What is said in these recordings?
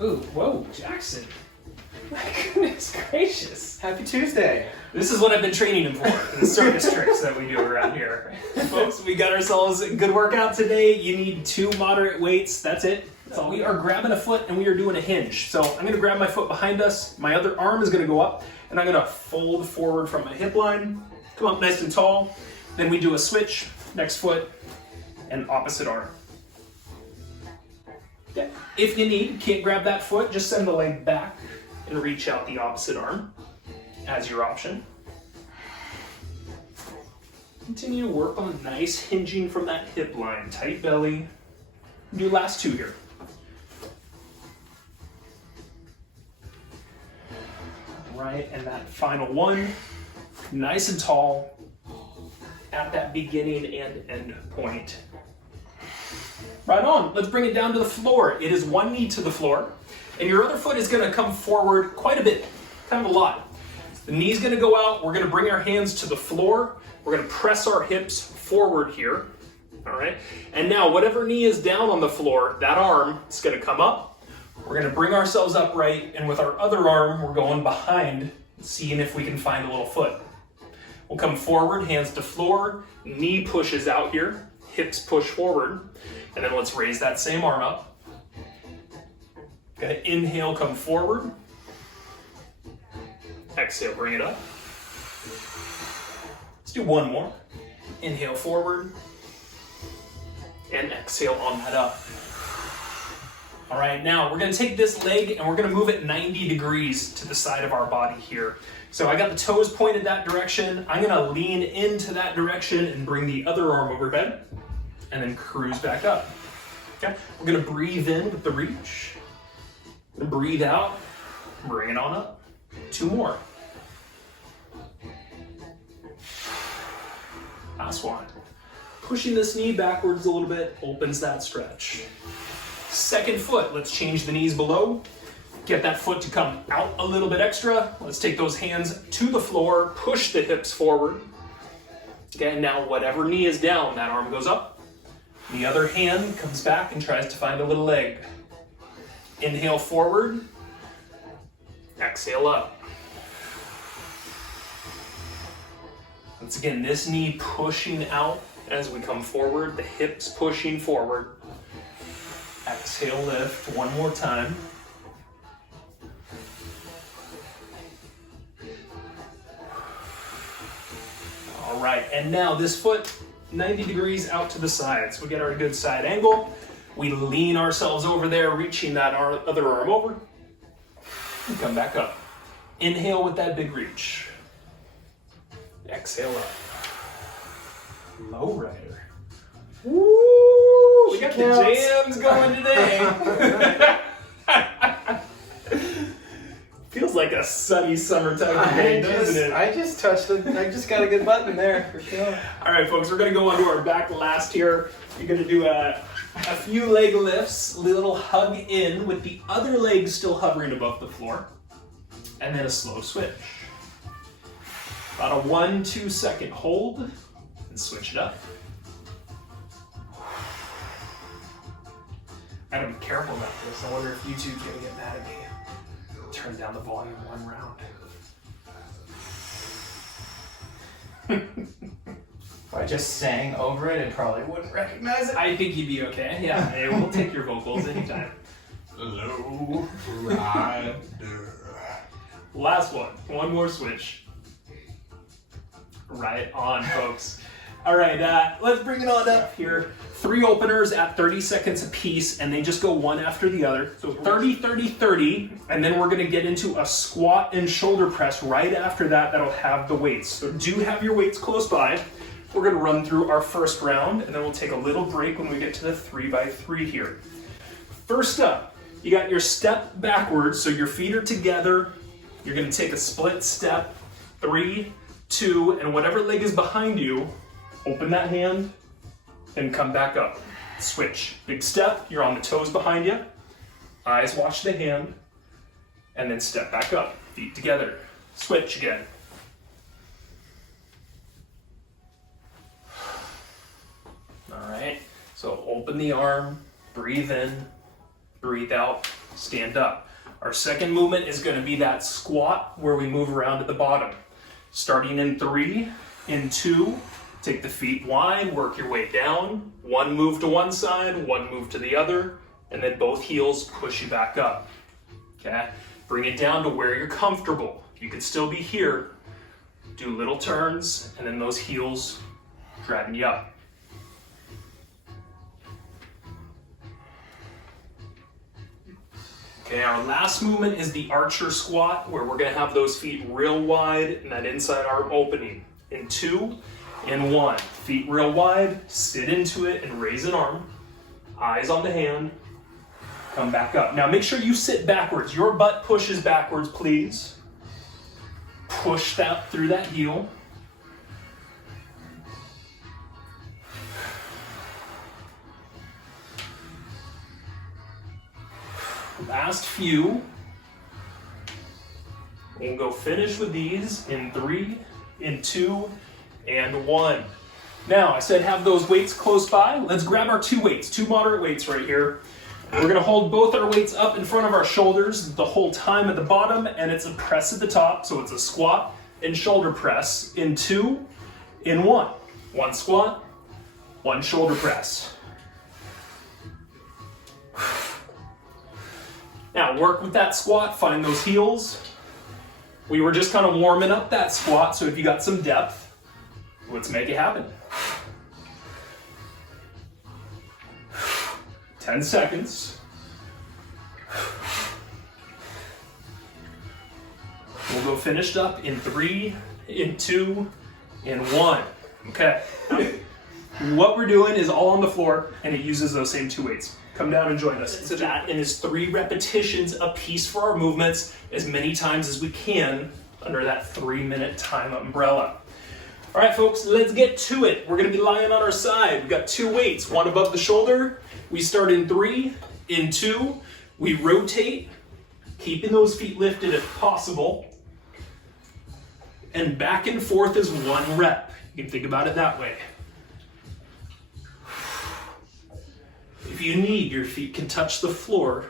Ooh, whoa, Jackson. My goodness gracious. Happy Tuesday. This is what I've been training him for, the circus tricks that we do around here. Folks, we got ourselves a good workout today. You need 2 moderate weights, that's it. So we are grabbing a foot and we are doing a hinge. So I'm gonna grab my foot behind us, my other arm is gonna go up, and I'm gonna fold forward from my hip line, come up nice and tall. Then we do a switch, next foot, and opposite arm. Okay. If you need, can't grab that foot, just send the leg back and reach out the opposite arm as your option. Continue to work on nice hinging from that hip line, tight belly. Do last 2 here. Right, and that final one, nice and tall at that beginning and end point. Right on, let's bring it down to the floor. It is 1 knee to the floor, and your other foot is gonna come forward quite a bit, kind of a lot. The knee's gonna go out, we're gonna bring our hands to the floor, we're gonna press our hips forward here, all right? And now whatever knee is down on the floor, that arm is gonna come up, we're gonna bring ourselves upright, and with our other arm, we're going behind, seeing if we can find a little foot. We'll come forward, hands to floor, knee pushes out here, hips push forward, and then let's raise that same arm up. Okay, inhale, come forward. Exhale, bring it up. Let's do 1 more. Inhale forward, and exhale on that up. All right, now we're gonna take this leg and we're gonna move it 90 degrees to the side of our body here. So I got the toes pointed that direction. I'm gonna lean into that direction and bring the other arm overhead and then cruise back up. Okay, we're gonna breathe in with the reach. Breathe out, bring it on up. 2 more. Last one. Pushing this knee backwards a little bit opens that stretch. Second foot, let's change the knees below. Get that foot to come out a little bit extra. Let's take those hands to the floor, push the hips forward. Okay, and now whatever knee is down, that arm goes up. The other hand comes back and tries to find a little leg. Inhale forward, exhale up. Once again, this knee pushing out as we come forward, the hips pushing forward. Exhale, lift, 1 more time. All right, and now this foot, 90 degrees out to the side. So we get our good side angle. We lean ourselves over there, reaching that other arm over. And come back up. Inhale with that big reach. Exhale up. Low rider. Woo! We got the jams going today. Feels like a sunny summertime day, doesn't it? I just touched it. I just got a good button there for sure. All right, folks, we're gonna go onto our back last here. You're gonna do a few leg lifts, a little hug in with the other leg still hovering above the floor, and then a slow switch. About a 1-2 second hold, and switch it up. I gotta be careful about this. I wonder if YouTube's gonna get mad at me. Turn down the volume 1 round. If I just sang over it, it probably wouldn't recognize it. I think you'd be okay. Yeah, hey, we'll take your vocals anytime. Low rider. Last one. 1 more switch. Right on, folks. All right, let's bring it on up here. 3 openers at 30 seconds a piece, and they just go one after the other. So 30, 30, 30, and then we're gonna get into a squat and shoulder press right after that that'll have the weights. So do have your weights close by. We're gonna run through our first round, and then we'll take a little break when we get to the 3x3 here. First up, you got your step backwards, so your feet are together. You're gonna take a split step, 3, 2, and whatever leg is behind you, open that hand, then come back up. Switch. Big step, you're on the toes behind you. Eyes watch the hand, and then step back up. Feet together. Switch again. All right, so open the arm, breathe in, breathe out, stand up. Our second movement is going to be that squat where we move around at the bottom. Starting in 3, in 2, take the feet wide, work your way down. One move to one side, one move to the other, and then both heels push you back up. Okay? Bring it down to where you're comfortable. You could still be here. Do little turns, and then those heels driving you up. Okay, our last movement is the archer squat, where we're gonna have those feet real wide and that inside arm opening. In 2, in 1. Feet real wide, sit into it and raise an arm. Eyes on the hand, come back up. Now make sure you sit backwards. Your butt pushes backwards, please. Push that through that heel. Last few. We'll go finish with these in 3, in 2, and 1. Now, I said have those weights close by. Let's grab our 2 weights, 2 moderate weights right here. We're gonna hold both our weights up in front of our shoulders the whole time at the bottom, and it's a press at the top, so it's a squat and shoulder press in 2, in 1. 1 squat, 1 shoulder press. Now work with that squat, find those heels. We were just kind of warming up that squat, so if you got some depth, let's make it happen. 10 seconds. We'll go finished up in 3, in 2, in 1. Okay. What we're doing is all on the floor, and it uses those same 2 weights. Come down and join us. So that and is 3 repetitions a piece for our movements, as many times as we can under that 3-minute time umbrella. All right, folks, let's get to it. We're gonna be lying on our side. We've got 2 weights, one above the shoulder. We start in 3, in 2, we rotate, keeping those feet lifted if possible. And back and forth is 1 rep. You can think about it that way. If you need, your feet can touch the floor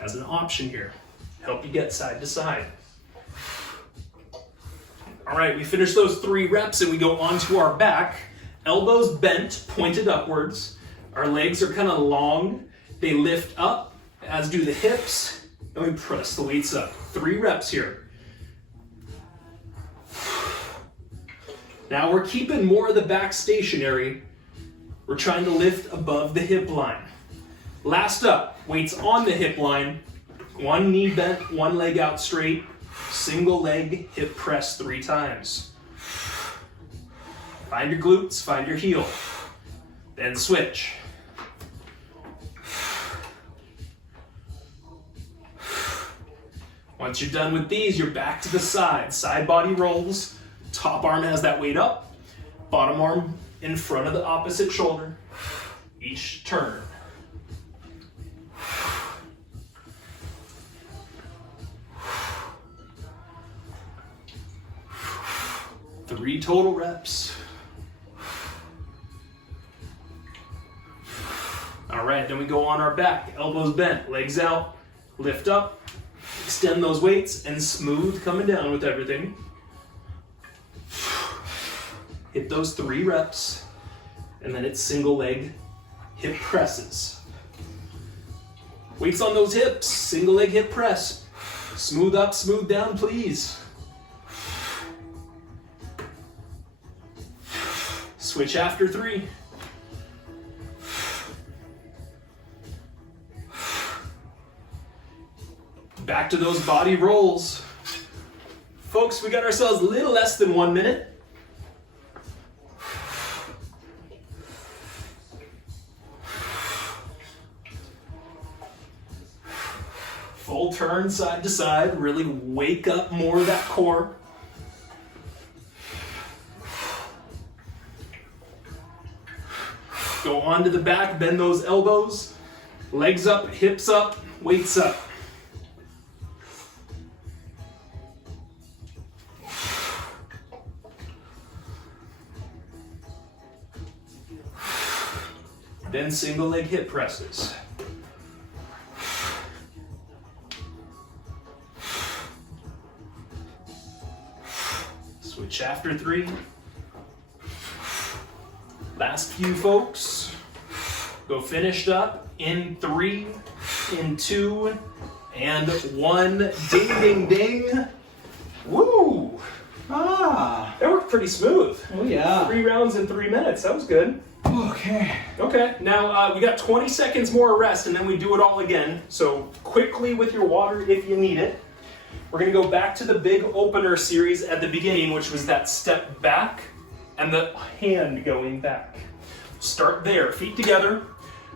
as an option here. Help you get side to side. All right, we finish those 3 reps and we go onto our back. Elbows bent, pointed upwards. Our legs are kind of long. They lift up, as do the hips. And we press the weights up. 3 reps here. Now we're keeping more of the back stationary. We're trying to lift above the hip line. Last up, weights on the hip line. 1 knee bent, 1 leg out straight. Single leg hip press 3 times. Find your glutes, find your heel. Then switch. Once you're done with these, you're back to the side. Side body rolls. Top arm has that weight up. Bottom arm in front of the opposite shoulder. Each turn. Three total reps. All right, then we go on our back. Elbows bent, legs out, lift up, extend those weights, and smooth coming down with everything. Hit those 3 reps, and then it's single leg hip presses. Weights on those hips, single leg hip press. Smooth up, smooth down, please. Switch after 3. Back to those body rolls. Folks, we got ourselves a little less than 1 minute. Full turn side to side, really wake up more of that core. Go onto the back, bend those elbows, legs up, hips up, weights up. Then single leg hip presses. Switch after 3. Last few, folks. Go finished up in 3, in 2, and 1. Ding, ding, ding. Woo! Ah. That worked pretty smooth. Oh yeah. 3 rounds in 3 minutes. That was good. Okay. Okay, now we got 20 seconds more rest and then we do it all again. So quickly with your water if you need it. We're gonna go back to the big opener series at the beginning, which was that step back and the hand going back. Start there, feet together.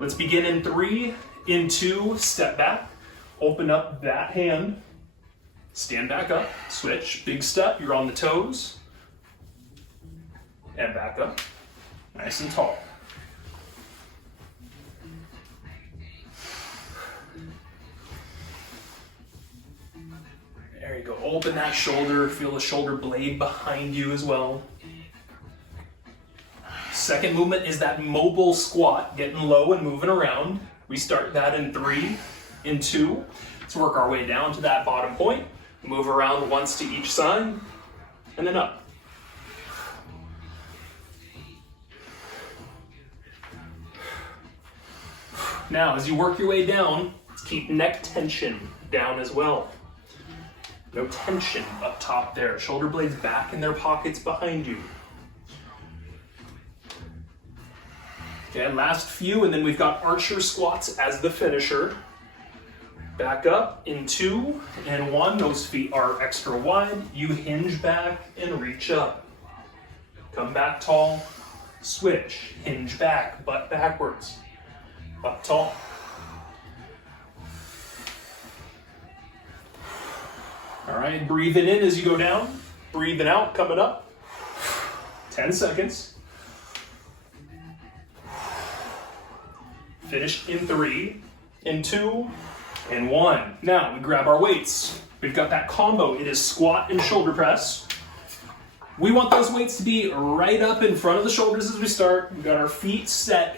Let's begin in 3, in 2, step back. Open up that hand. Stand back up, switch, big step, you're on the toes. And back up, nice and tall. There you go, open that shoulder, feel the shoulder blade behind you as well. Second movement is that mobile squat, getting low and moving around. We start that in 3, in 2. Let's work our way down to that bottom point. Move around once to each side, and then up. Now, as you work your way down, keep neck tension down as well. No tension up top there. Shoulder blades back in their pockets behind you. Okay, last few, and then we've got archer squats as the finisher. Back up in 2 and 1. Those feet are extra wide. You hinge back and reach up. Come back tall. Switch. Hinge back, butt backwards. Up tall. All right, breathing in as you go down. Breathing out, coming up. 10 seconds. Finish in 3, in 2, and 1. Now we grab our weights. We've got that combo. It is squat and shoulder press. We want those weights to be right up in front of the shoulders as we start. We've got our feet set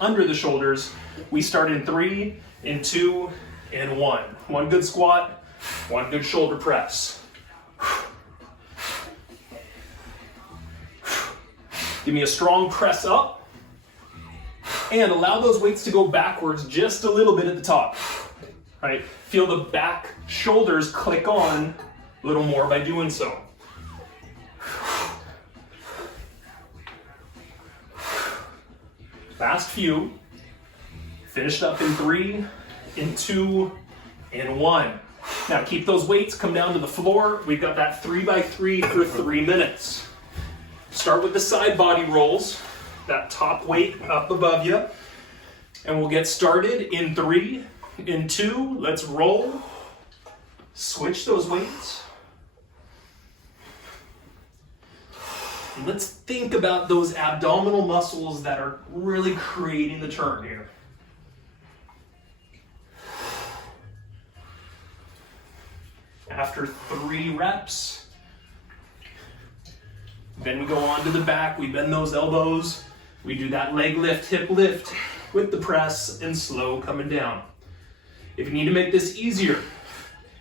under the shoulders. We start in 3, in 2, and 1. 1 good squat, 1 good shoulder press. Give me a strong press up. And allow those weights to go backwards just a little bit at the top. Right? Feel the back shoulders click on a little more by doing so. Last few. Finished up in 3, in 2, and 1. Now keep those weights, come down to the floor. We've got that 3x3 for 3 minutes. Start with the side body rolls. That top weight up above you. And we'll get started in 3, in 2. Let's roll. Switch those weights. And let's think about those abdominal muscles that are really creating the turn here. After 3 reps, then we go on to the back. We bend those elbows. We do that leg lift, hip lift with the press and slow coming down. If you need to make this easier,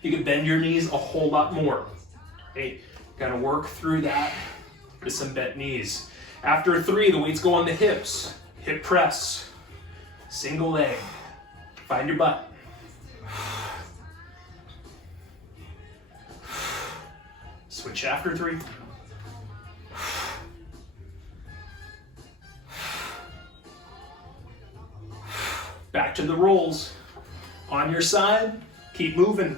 you can bend your knees a whole lot more. Okay, gotta work through that with some bent knees. After 3, the weights go on the hips. Hip press, single leg. Find your butt. Switch after 3. Back to the rolls. On your side, keep moving.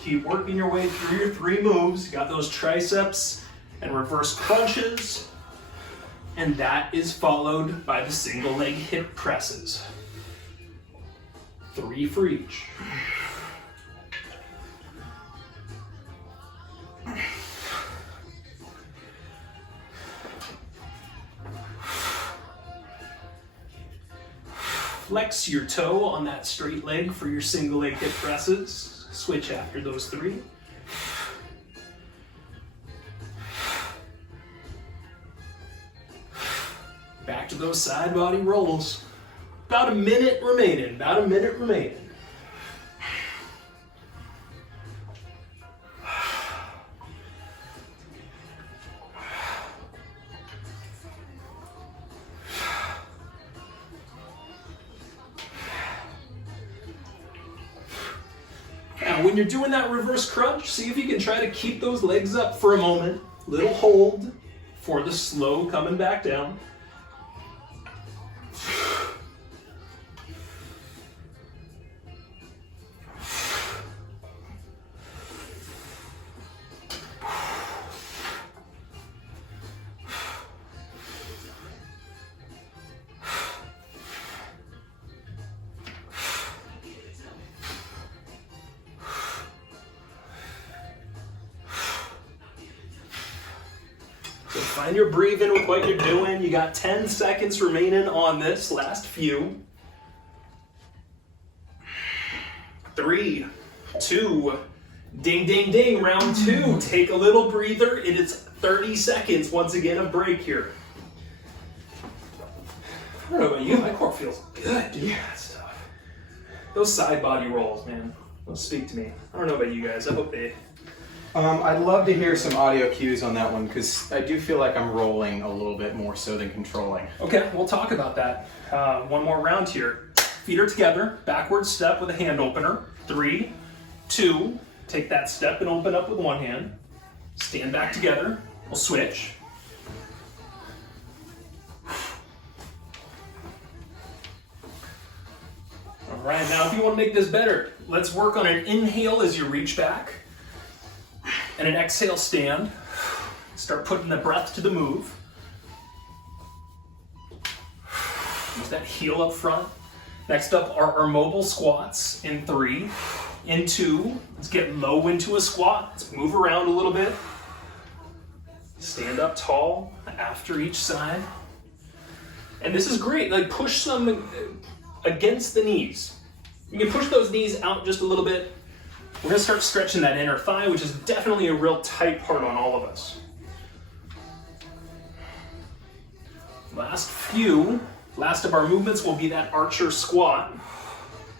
Keep working your way through your 3 moves. You got those triceps and reverse crunches. And that is followed by the single leg hip presses. 3 for each. Flex your toe on that straight leg for your single leg hip presses. Switch after those 3. those side body rolls. About a minute remaining, about a minute remaining. Now, when you're doing that reverse crunch, see if you can try to keep those legs up for a moment. Little hold for the slow coming back down. So find your breathing with what you're doing. You got 10 seconds remaining on this last few. 3, 2, ding, ding, ding, round 2. Take a little breather. It is 30 seconds, once again, of break here. I don't know about you, my core feels good, dude. Yeah, that stuff. Those side body rolls, man, those speak to me. I don't know about you guys, I hope they... I'd love to hear some audio cues on that one because I do feel like I'm rolling a little bit more so than controlling. Okay, we'll talk about that. One more round here. Feet are together, backward step with a hand opener. 3, 2, take that step and open up with one hand. Stand back together, we'll switch. All right, now if you want to make this better, let's work on an inhale as you reach back. And an exhale stand. Start putting the breath to the move. Use that heel up front. Next up are our mobile squats in 3. In 2, let's get low into a squat. Let's move around a little bit. Stand up tall after each side. And this is great, like push some against the knees. You can push those knees out just a little bit. We're gonna start stretching that inner thigh, which is definitely a real tight part on all of us. Last of our movements will be that archer squat.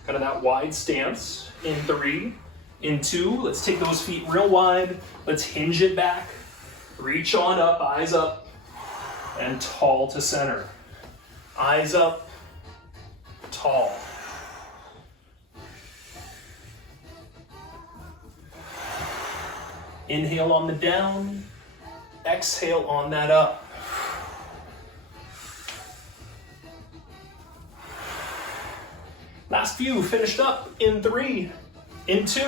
Kind of that wide stance in 3. In 2, let's take those feet real wide. Let's hinge it back. Reach on up, eyes up, and tall to center. Eyes up, tall. Inhale on the down, exhale on that up. Last few finished up in 3, in 2.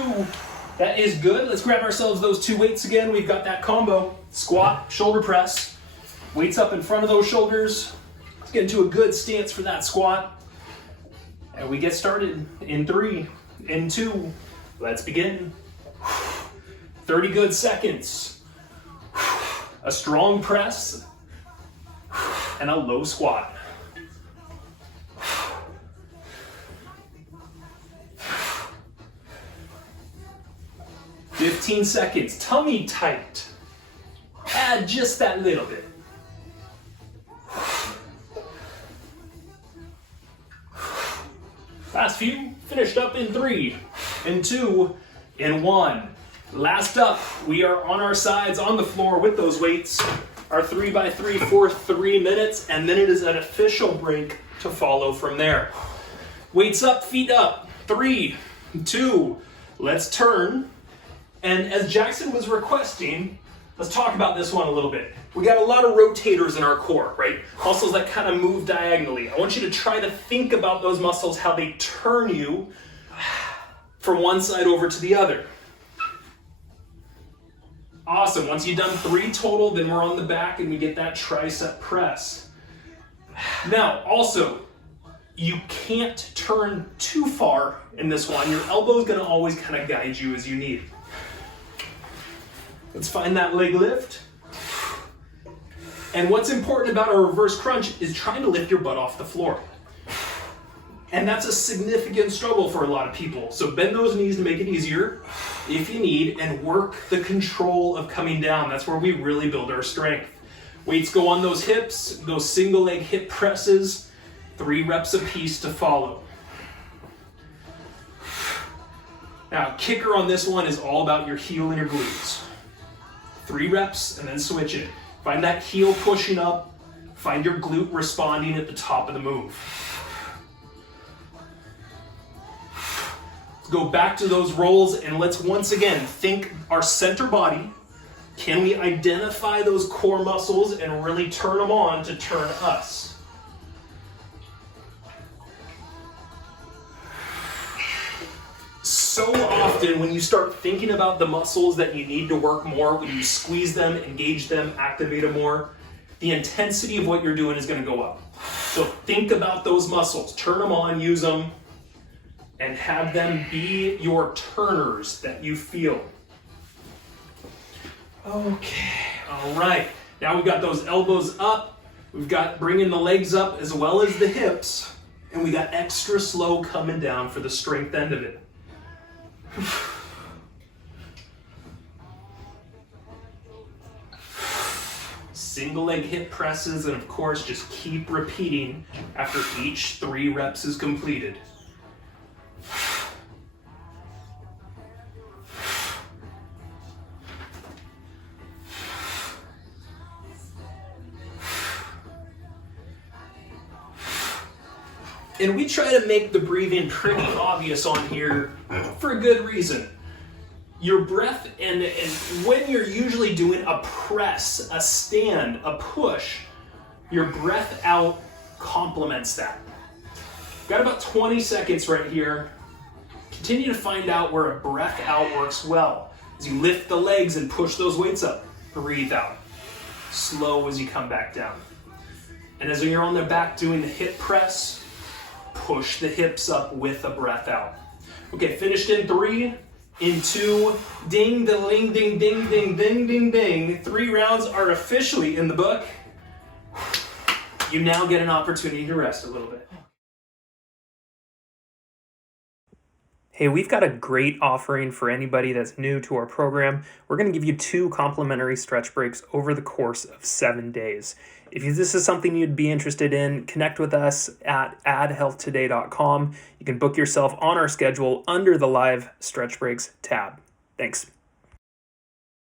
That is good. Let's grab ourselves those 2 weights again. We've got that combo. Squat, shoulder press. Weights up in front of those shoulders. Let's get into a good stance for that squat. And we get started in 3, in 2. Let's begin. 30 good seconds. A strong press and a low squat. "15 seconds, tummy tight. Add just that little bit. Last few, finished up in 3, in 2, in 1. Last up, we are on our sides on the floor with those weights. Our 3x3 for 3 minutes, and then it is an official break to follow from there. Weights up, feet up. 3, 2, let's turn. And as Jackson was requesting, let's talk about this one a little bit. We got a lot of rotators in our core, right? Muscles that kind of move diagonally. I want you to try to think about those muscles, how they turn you from one side over to the other. Awesome, once you've done 3 total, then we're on the back and we get that tricep press. Now, also, you can't turn too far in this one. Your elbow's gonna always kind of guide you as you need. Let's find that leg lift. And what's important about a reverse crunch is trying to lift your butt off the floor. And that's a significant struggle for a lot of people. So bend those knees to make it easier if you need, and work the control of coming down. That's where we really build our strength. Weights go on those hips, those single leg hip presses, 3 reps a piece to follow. Now, kicker on this one is all about your heel and your glutes. 3 reps and then switch it. Find that heel pushing up, find your glute responding at the top of the move. Let's go back to those rolls and let's once again think our center body. Can we identify those core muscles and really turn them on to turn us? So often when you start thinking about the muscles that you need to work more, when you squeeze them, engage them, activate them more, the intensity of what you're doing is going to go up. So think about those muscles, turn them on, use them, and have them be your turners that you feel. Okay, all right. Now we've got those elbows up. We've got bringing the legs up as well as the hips. And we got extra slow coming down for the strength end of it. Single leg hip presses, and of course, just keep repeating after each 3 reps is completed. And we try to make the breathing pretty obvious on here for a good reason. Your breath, and when you're usually doing a press, a stand, a push, your breath out complements that. Got about 20 seconds right here. Continue to find out where a breath out works well. As you lift the legs and push those weights up, breathe out. Slow as you come back down. And as you're on the back doing the hip press, push the hips up with a breath out. Okay, finished in 3, in 2, ding, ding, ding, ding, ding, ding, ding, ding. 3 rounds are officially in the book. You now get an opportunity to rest a little bit. Hey, we've got a great offering for anybody that's new to our program. We're going to give you 2 complimentary stretch breaks over the course of 7 days. If this is something you'd be interested in, connect with us at addhealthtoday.com. You can book yourself on our schedule under the live stretch breaks tab. Thanks.